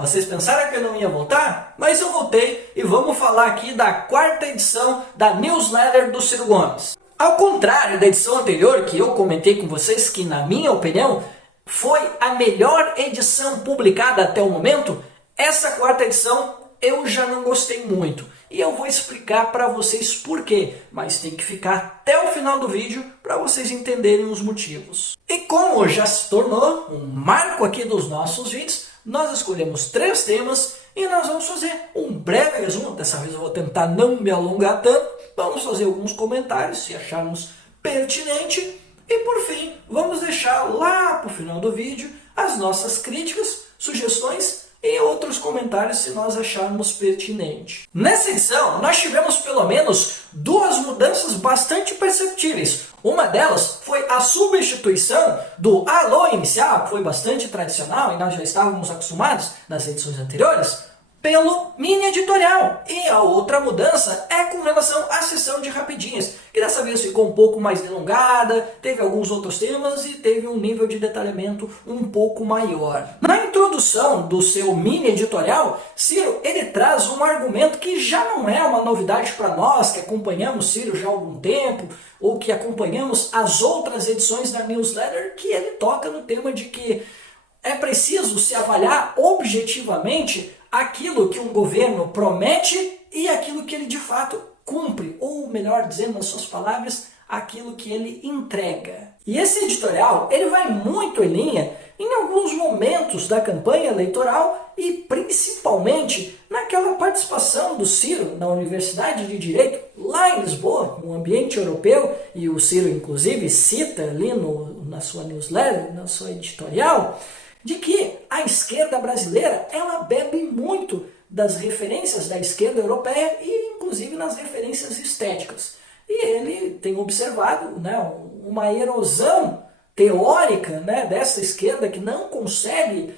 Vocês pensaram que eu não ia voltar? Mas eu voltei e vamos falar aqui da quarta edição da newsletter do Ciro Gomes. Ao contrário da edição anterior, que eu comentei com vocês que, na minha opinião, foi a melhor edição publicada até o momento, essa quarta edição eu já não gostei muito. E eu vou explicar para vocês por quê, mas tem que ficar até o final do vídeo para vocês entenderem os motivos. E como já se tornou um marco aqui dos nossos vídeos, nós escolhemos 3 temas e nós vamos fazer um breve resumo. Dessa vez eu vou tentar não me alongar tanto, vamos fazer alguns comentários se acharmos pertinente e por fim vamos deixar lá para o final do vídeo as nossas críticas, sugestões e outros comentários se nós acharmos pertinente. Nessa edição, nós tivemos pelo menos 2 mudanças bastante perceptíveis. Uma delas foi a substituição do alô inicial, que foi bastante tradicional e nós já estávamos acostumados nas edições anteriores, pelo mini editorial. E a outra mudança é com relação à sessão de rapidinhas, que dessa vez ficou um pouco mais delongada, teve alguns outros temas e teve um nível de detalhamento um pouco maior. Na introdução do seu mini editorial, Ciro ele traz um argumento que já não é uma novidade para nós, que acompanhamos Ciro já há algum tempo, ou que acompanhamos as outras edições da newsletter, que ele toca no tema de que é preciso se avaliar objetivamente aquilo que um governo promete e aquilo que ele de fato cumpre, ou melhor dizendo nas suas palavras, aquilo que ele entrega. E esse editorial ele vai muito em linha em alguns momentos da campanha eleitoral e principalmente naquela participação do Ciro na Universidade de Direito, lá em Lisboa, no ambiente europeu, e o Ciro inclusive cita ali na sua newsletter, na sua editorial, de que a esquerda brasileira ela bebe muito das referências da esquerda europeia e inclusive nas referências estéticas. E ele tem observado, né, uma erosão teórica, né, dessa esquerda que não consegue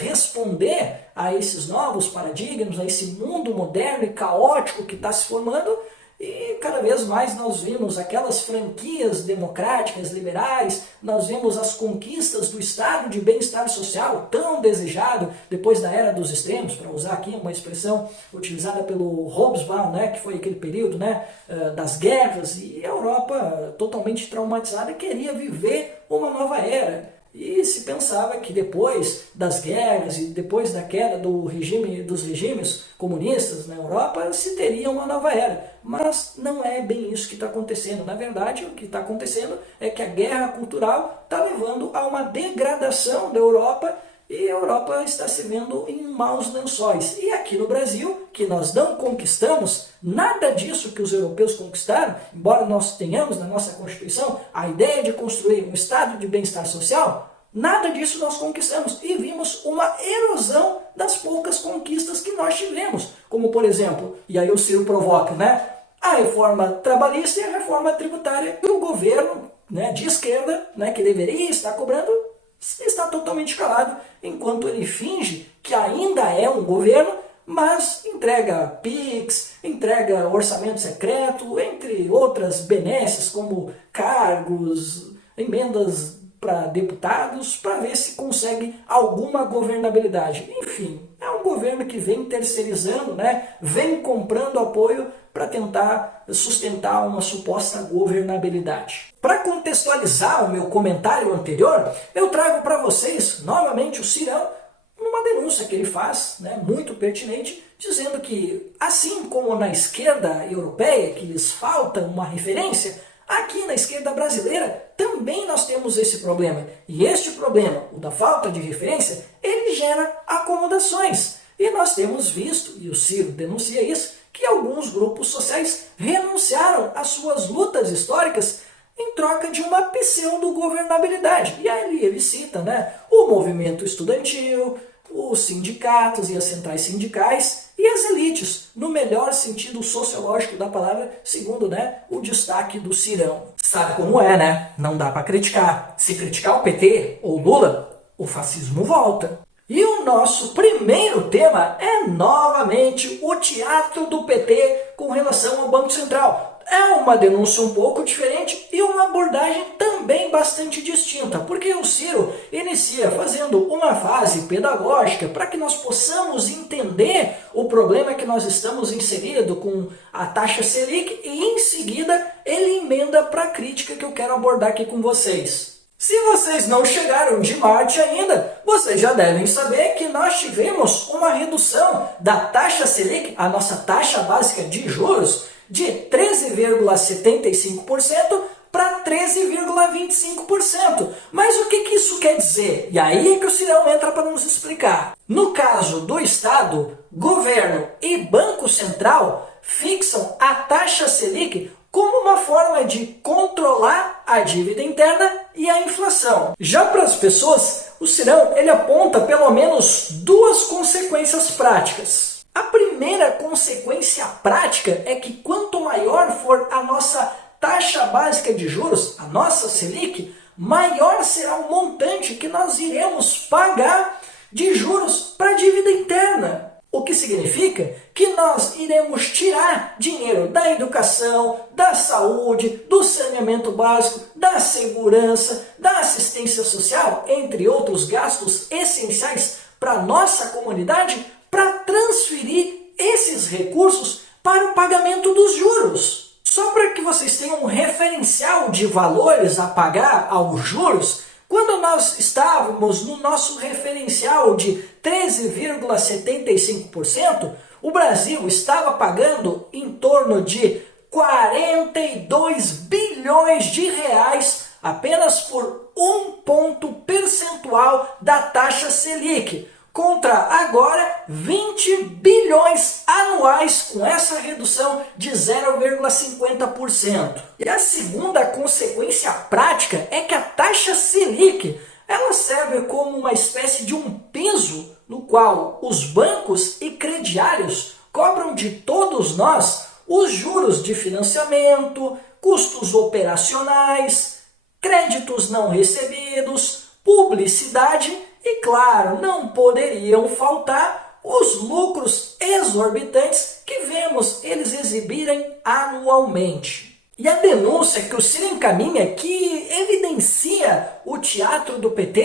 responder a esses novos paradigmas, a esse mundo moderno e caótico que está se formando. E cada vez mais nós vimos aquelas franquias democráticas, liberais, nós vemos as conquistas do estado de bem-estar social tão desejado depois da era dos extremos, para usar aqui uma expressão utilizada pelo Hobsbawm, né, que foi aquele período, né, das guerras, e a Europa totalmente traumatizada queria viver uma nova era. E se pensava que depois das guerras e depois da queda dos regimes comunistas na Europa se teria uma nova era. Mas não é bem isso que está acontecendo. Na verdade, o que está acontecendo é que a guerra cultural está levando a uma degradação da Europa e a Europa está se vendo em maus lençóis. E aqui no Brasil, que nós não conquistamos nada disso que os europeus conquistaram, embora nós tenhamos na nossa Constituição a ideia de construir um estado de bem-estar social, nada disso nós conquistamos e vimos uma erosão das poucas conquistas que nós tivemos. Como, por exemplo, e aí o Ciro provoca, né, a reforma trabalhista e a reforma tributária que o governo, né, de esquerda, né, que deveria estar cobrando, está totalmente calado, enquanto ele finge que ainda é um governo, mas entrega PIX, entrega orçamento secreto, entre outras benesses como cargos, emendas para deputados, para ver se consegue alguma governabilidade. Enfim, é um governo que vem terceirizando, né, vem comprando apoio para tentar sustentar uma suposta governabilidade. Para contextualizar o meu comentário anterior, eu trago para vocês novamente o Cirão numa denúncia que ele faz, né, muito pertinente, dizendo que assim como na esquerda europeia, que lhes falta uma referência, aqui na esquerda brasileira também nós temos esse problema. E este problema, o da falta de referência, ele gera acomodações. E nós temos visto, e o Ciro denuncia isso, que alguns grupos sociais renunciaram às suas lutas históricas em troca de uma pseudo-governabilidade. E aí ele cita, né, o movimento estudantil, os sindicatos e as centrais sindicais e as elites, no melhor sentido sociológico da palavra, segundo, né, o destaque do Cirão. Sabe como é, né? Não dá para criticar. Se criticar o PT ou Lula, o fascismo volta. E o nosso primeiro tema é novamente o teatro do PT com relação ao Banco Central. é uma denúncia um pouco diferente e uma abordagem também bastante distinta, porque o Ciro inicia fazendo uma fase pedagógica para que nós possamos entender o problema que nós estamos inserido com a taxa Selic e em seguida ele emenda para a crítica que eu quero abordar aqui com vocês. Se vocês não chegaram de Marte ainda, vocês já devem saber que nós tivemos uma redução da taxa Selic, a nossa taxa básica de juros, de 13,75% para 13,25%. Mas o que isso quer dizer? E aí é que o Cirão entra para nos explicar. No caso do Estado, governo e Banco Central fixam a taxa Selic como uma forma de controlar a dívida interna e a inflação. Já para as pessoas, o Cirão ele aponta pelo menos duas consequências práticas. A primeira consequência prática é que quanto maior for a nossa taxa básica de juros, a nossa Selic, maior será o montante que nós iremos pagar de juros para a dívida interna. O que significa que nós iremos tirar dinheiro da educação, da saúde, do saneamento básico, da segurança, da assistência social, entre outros gastos essenciais para a nossa comunidade, para transferir esses recursos para o pagamento dos juros. Só para que vocês tenham um referencial de valores a pagar aos juros, quando nós estávamos no nosso referencial de 13,75%, o Brasil estava pagando em torno de 42 bilhões de reais apenas por um ponto percentual da taxa Selic, contra agora 20 bilhões anuais com essa redução de 0,50%. E a segunda consequência prática é que a taxa Selic ela serve como uma espécie de um peso no qual os bancos e crediários cobram de todos nós os juros de financiamento, custos operacionais, créditos não recebidos, publicidade e, claro, não poderiam faltar os lucros exorbitantes que vemos eles exibirem anualmente. E a denúncia que o Ciro encaminha, que evidencia o teatro do PT,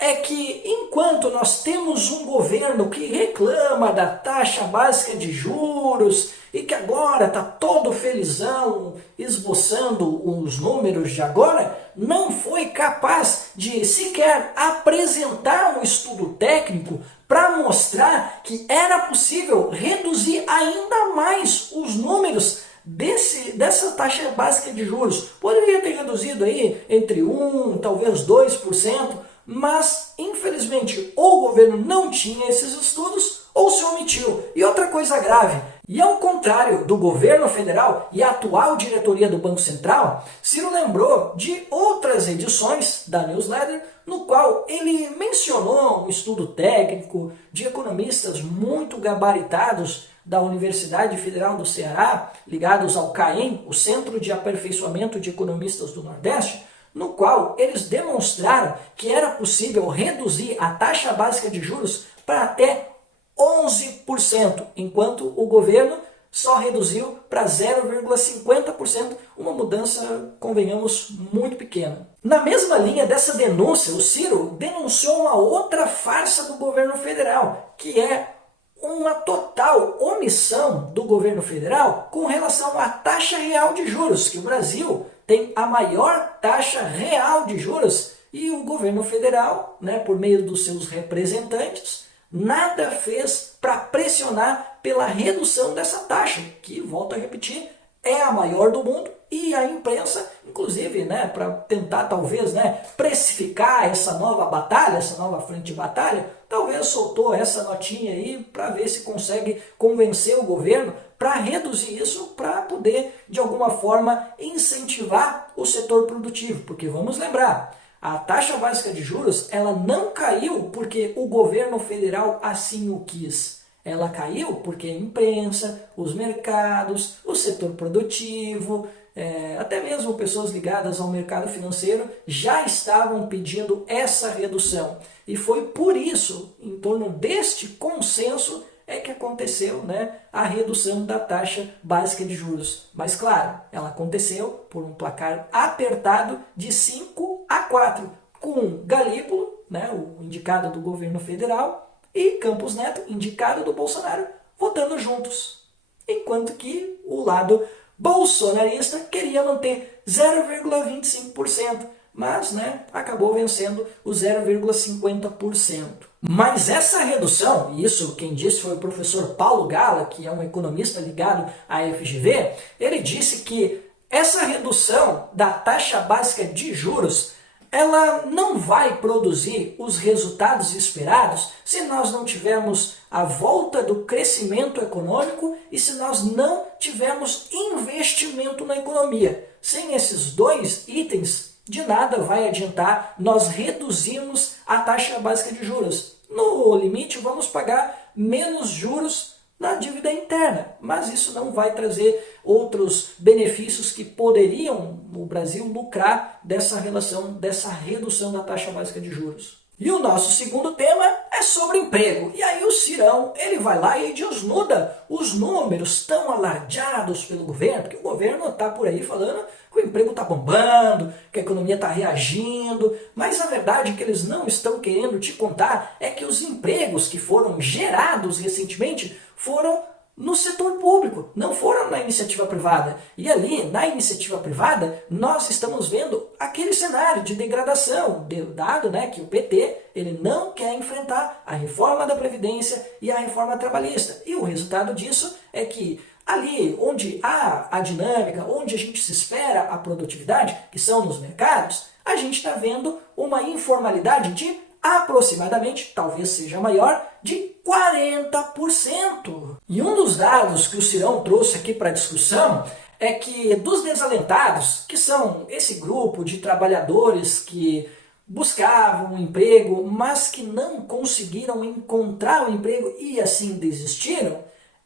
é que enquanto nós temos um governo que reclama da taxa básica de juros e que agora está todo felizão esboçando os números de agora, não foi capaz de sequer apresentar um estudo técnico para mostrar que era possível reduzir ainda mais os números dessa taxa básica de juros. Poderia ter reduzido aí entre 1%, talvez 2%, mas infelizmente ou o governo não tinha esses estudos ou se omitiu. E outra coisa grave, e ao contrário do governo federal e a atual diretoria do Banco Central, Ciro lembrou de outras edições da newsletter no qual ele mencionou um estudo técnico de economistas muito gabaritados da Universidade Federal do Ceará, ligados ao CAEM, o Centro de Aperfeiçoamento de Economistas do Nordeste, no qual eles demonstraram que era possível reduzir a taxa básica de juros para até 11%, enquanto o governo só reduziu para 0,50%, uma mudança, convenhamos, muito pequena. Na mesma linha dessa denúncia, o Ciro denunciou uma outra farsa do governo federal, que é uma total omissão do governo federal com relação à taxa real de juros, que o Brasil tem a maior taxa real de juros e o governo federal, por meio dos seus representantes, nada fez para pressionar pela redução dessa taxa, que, volto a repetir, é a maior do mundo, e a imprensa, inclusive, para tentar talvez precificar essa nova batalha, essa nova frente de batalha, talvez soltou essa notinha aí para ver se consegue convencer o governo para reduzir isso, para poder, de alguma forma, incentivar o setor produtivo. Porque vamos lembrar, a taxa básica de juros ela não caiu porque o governo federal assim o quis. Ela caiu porque a imprensa, os mercados, o setor produtivo, até mesmo pessoas ligadas ao mercado financeiro já estavam pedindo essa redução. E foi por isso, em torno deste consenso, é que aconteceu, né, a redução da taxa básica de juros. Mas claro, ela aconteceu por um placar apertado de 5-4, com Galípolo, né, o indicado do governo federal, e Campos Neto, indicado do Bolsonaro, votando juntos. Enquanto que o lado bolsonarista queria manter 0,25%, mas né, acabou vencendo o 0,50%. Mas essa redução, e isso quem disse foi o professor Paulo Gala, que é um economista ligado à FGV, ele disse que essa redução da taxa básica de juros ela não vai produzir os resultados esperados se nós não tivermos a volta do crescimento econômico e se nós não tivermos investimento na economia. Sem esses dois itens, de nada vai adiantar nós reduzirmos a taxa básica de juros. No limite, vamos pagar menos juros na dívida interna, mas isso não vai trazer outros benefícios que poderiam o Brasil lucrar dessa relação, dessa redução da taxa básica de juros. E o nosso segundo tema é sobre emprego. E aí o Cirão, ele vai lá e desnuda os números tão alardeados pelo governo, porque o governo está por aí falando que o emprego está bombando, que a economia está reagindo, mas a verdade que eles não estão querendo te contar é que os empregos que foram gerados recentemente foram no setor público, não foram na iniciativa privada. E ali, na iniciativa privada, nós estamos vendo aquele cenário de degradação, dado né, que o PT ele não quer enfrentar a reforma da Previdência e a reforma trabalhista. E o resultado disso é que ali onde há a dinâmica, onde a gente se espera a produtividade, que são nos mercados, a gente está vendo uma informalidade de aproximadamente, talvez seja maior, de 40%. E um dos dados que o Cirão trouxe aqui para discussão é que dos desalentados, que são esse grupo de trabalhadores que buscavam um emprego, mas que não conseguiram encontrar o emprego e assim desistiram,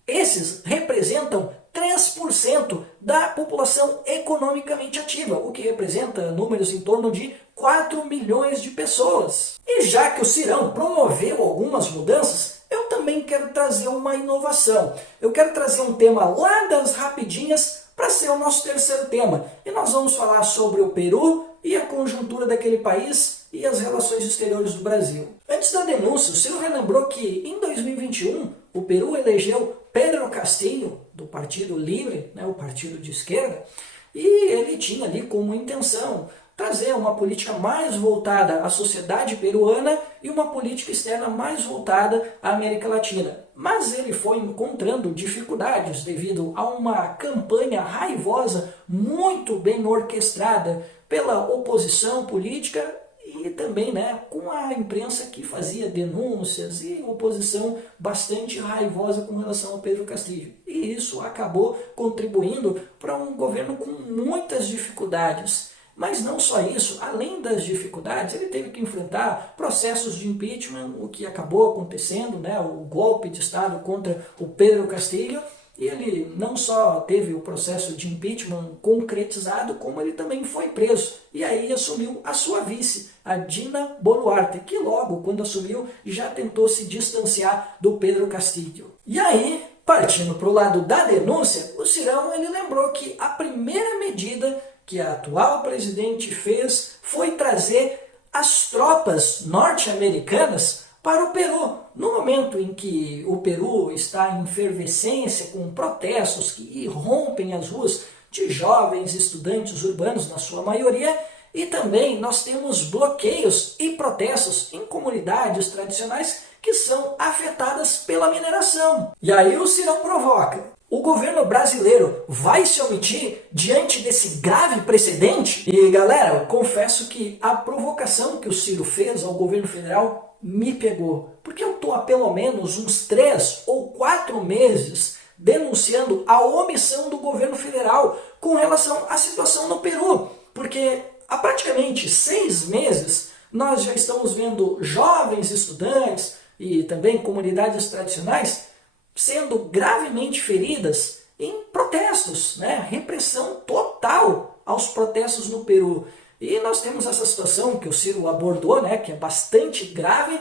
esses representam 3% da população economicamente ativa, o que representa números em torno de 4 milhões de pessoas. E já que o Cirão promoveu algumas mudanças, eu também quero trazer uma inovação. Eu quero trazer um tema lá das rapidinhas para ser o nosso terceiro tema. E nós vamos falar sobre o Peru e a conjuntura daquele país e as relações exteriores do Brasil. Antes da denúncia, o Ciro relembrou que em 2021 o Peru elegeu Pedro Castillo, do Partido Livre, né, o partido de esquerda, e ele tinha ali como intenção trazer uma política mais voltada à sociedade peruana e uma política externa mais voltada à América Latina. Mas ele foi encontrando dificuldades devido a uma campanha raivosa, muito bem orquestrada pela oposição política e também né, com a imprensa que fazia denúncias e oposição bastante raivosa com relação ao Pedro Castillo. E isso acabou contribuindo para um governo com muitas dificuldades. Mas não só isso, além das dificuldades, ele teve que enfrentar processos de impeachment, o que acabou acontecendo, né, o golpe de Estado contra o Pedro Castillo, e ele não só teve o processo de impeachment concretizado, como ele também foi preso. E aí assumiu a sua vice, a Dina Boluarte, que logo, quando assumiu, já tentou se distanciar do Pedro Castillo. E aí, partindo para o lado da denúncia, o Cirão ele lembrou que a primeira medida que a atual presidente fez foi trazer as tropas norte-americanas para o Peru, no momento em que o Peru está em efervescência com protestos que irrompem as ruas de jovens estudantes urbanos, na sua maioria, e também nós temos bloqueios e protestos em comunidades tradicionais que são afetadas pela mineração. E aí o Cirão provoca. O governo brasileiro vai se omitir diante desse grave precedente? E galera, eu confesso que a provocação que o Ciro fez ao governo federal me pegou. Porque eu estou há pelo menos uns 3 ou 4 meses denunciando a omissão do governo federal com relação à situação no Peru. Porque há praticamente 6 meses nós já estamos vendo jovens estudantes e também comunidades tradicionais sendo gravemente feridas em protestos, né? Repressão total aos protestos no Peru. E nós temos essa situação que o Ciro abordou, né? Que é bastante grave,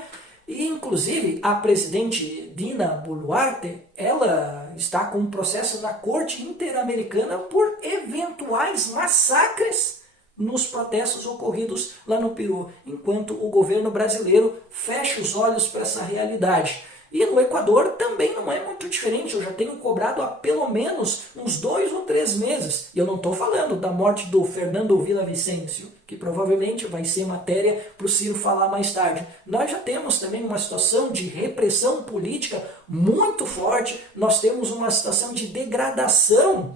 e inclusive a presidente Dina Boluarte, ela está com um processo na Corte Interamericana por eventuais massacres nos protestos ocorridos lá no Peru, enquanto o governo brasileiro fecha os olhos para essa realidade. E no Equador também não é muito diferente, eu já tenho cobrado há pelo menos uns 2 ou 3 meses. E eu não estou falando da morte do Fernando Villavicencio, que provavelmente vai ser matéria para o Ciro falar mais tarde. Nós já temos também uma situação de repressão política muito forte, nós temos uma situação de degradação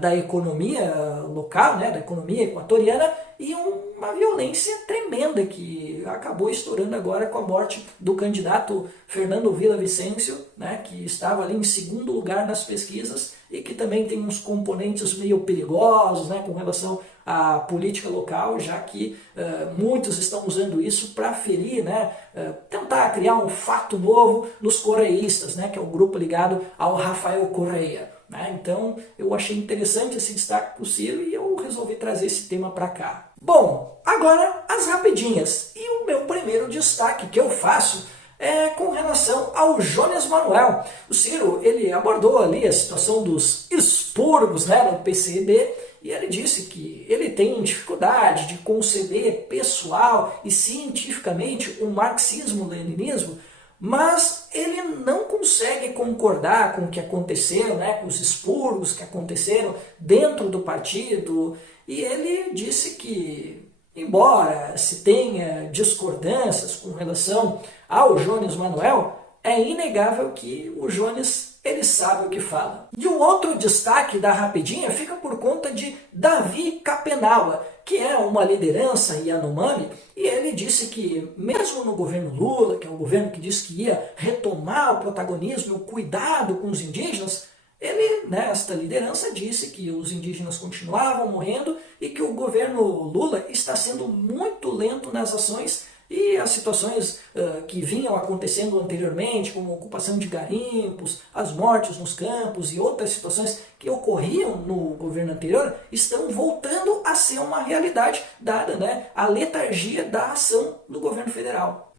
da economia local, né, da economia equatoriana, e uma violência tremenda que acabou estourando agora com a morte do candidato Fernando Villavicencio, né, que estava ali em segundo lugar nas pesquisas e que também tem uns componentes meio perigosos, né, com relação à política local, já que muitos estão usando isso para ferir, né, tentar criar um fato novo nos correístas, né, que é o grupo ligado ao Rafael Correa. Então eu achei interessante esse destaque do Ciro e eu resolvi trazer esse tema para cá. Bom, agora as rapidinhas. E o meu primeiro destaque que eu faço é com relação ao Jones Manuel. O Ciro, ele abordou ali a situação dos expurgos, né, no PCB, e ele disse que ele tem dificuldade de conceber pessoal e cientificamente o marxismo-leninismo, mas ele não consegue concordar com o que aconteceu, né, com os expurgos que aconteceram dentro do partido, e ele disse que, embora se tenha discordâncias com relação ao Jones Manuel, é inegável que o Jones, ele sabe o que fala. E o outro destaque da rapidinha fica por conta de Davi Capenaua, que é uma liderança Yanomami, e ele disse que mesmo no governo Lula, que é o governo que diz que ia retomar o protagonismo, o cuidado com os indígenas, ele, nesta liderança, disse que os indígenas continuavam morrendo e que o governo Lula está sendo muito lento nas ações e as situações que vinham acontecendo anteriormente, como a ocupação de garimpos, as mortes nos campos e outras situações que ocorriam no governo anterior, estão voltando a ser uma realidade, dada, né, a letargia da ação do governo federal.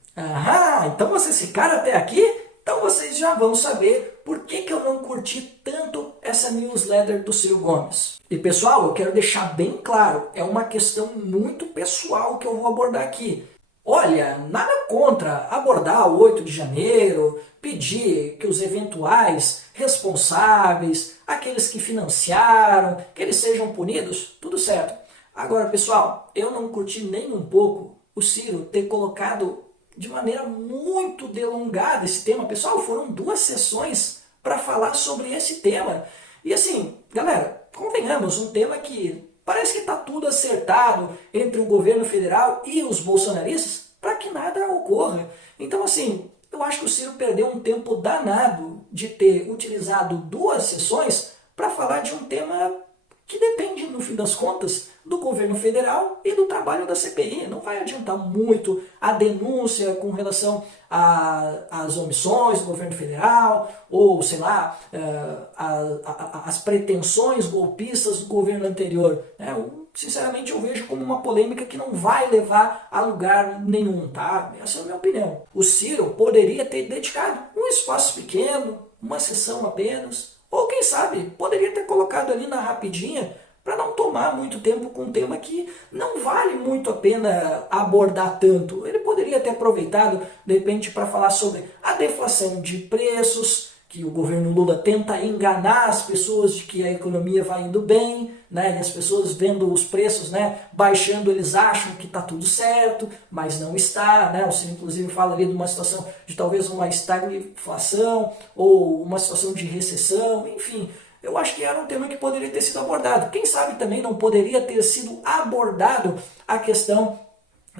Então vocês ficaram até aqui? Então vocês já vão saber por que eu não curti tanto essa newsletter do Ciro Gomes. E pessoal, eu quero deixar bem claro, é uma questão muito pessoal que eu vou abordar aqui. Olha, nada contra abordar o 8 de janeiro, pedir que os eventuais responsáveis, aqueles que financiaram, que eles sejam punidos, tudo certo. Agora, pessoal, eu não curti nem um pouco o Ciro ter colocado de maneira muito delongada esse tema. Pessoal, foram 2 sessões para falar sobre esse tema. E assim, galera, convenhamos, um tema que parece que está tudo acertado entre o governo federal e os bolsonaristas para que nada ocorra. Então, assim, eu acho que o Ciro perdeu um tempo danado de ter utilizado 2 sessões para falar de um tema que depende, no fim das contas, do governo federal e do trabalho da CPI. Não vai adiantar muito a denúncia com relação às omissões do governo federal ou, sei lá, as pretensões golpistas do governo anterior. Sinceramente, eu vejo como uma polêmica que não vai levar a lugar nenhum, tá? Essa é a minha opinião. O Ciro poderia ter dedicado um espaço pequeno, uma sessão apenas, ou quem sabe, poderia ter colocado ali na rapidinha para não tomar muito tempo com um tema que não vale muito a pena abordar tanto. Ele poderia ter aproveitado, de repente, para falar sobre a deflação de preços, que o governo Lula tenta enganar as pessoas de que a economia vai indo bem, né? E as pessoas vendo os preços, né, baixando, eles acham que está tudo certo, mas não está, né? O Ciro inclusive fala ali de uma situação de talvez uma estagflação ou uma situação de recessão, enfim. Eu acho que era um tema que poderia ter sido abordado. Quem sabe também não poderia ter sido abordado a questão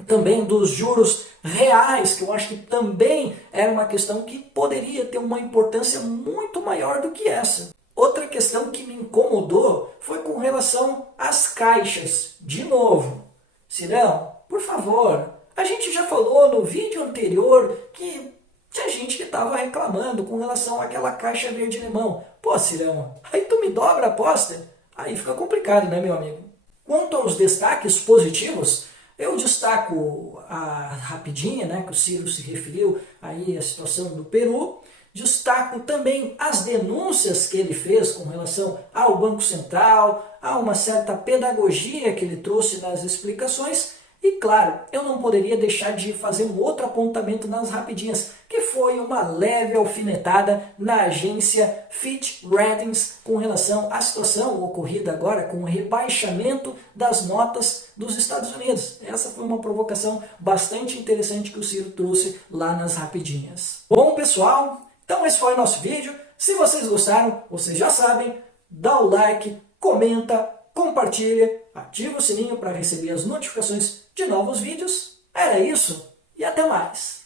também dos juros reais, que eu acho que também era uma questão que poderia ter uma importância muito maior do que essa. Outra questão que me incomodou foi com relação às caixas. De novo, Cirão, por favor, a gente já falou no vídeo anterior que tinha gente que estava reclamando com relação àquela caixa verde-limão. Pô, Cirão, aí tu me dobra a aposta? Aí fica complicado, né, meu amigo? Quanto aos destaques positivos, eu destaco a rapidinha, né, que o Ciro se referiu aí à situação do Peru. Destaco também as denúncias que ele fez com relação ao Banco Central, a uma certa pedagogia que ele trouxe nas explicações. E claro, eu não poderia deixar de fazer um outro apontamento nas rapidinhas, que foi uma leve alfinetada na agência Fitch Ratings com relação à situação ocorrida agora com o rebaixamento das notas dos Estados Unidos. Essa foi uma provocação bastante interessante que o Ciro trouxe lá nas rapidinhas. Bom, pessoal, então esse foi o nosso vídeo. Se vocês gostaram, vocês já sabem, dá o like, comenta, compartilha, ativa o sininho para receber as notificações de novos vídeos. Era isso e até mais!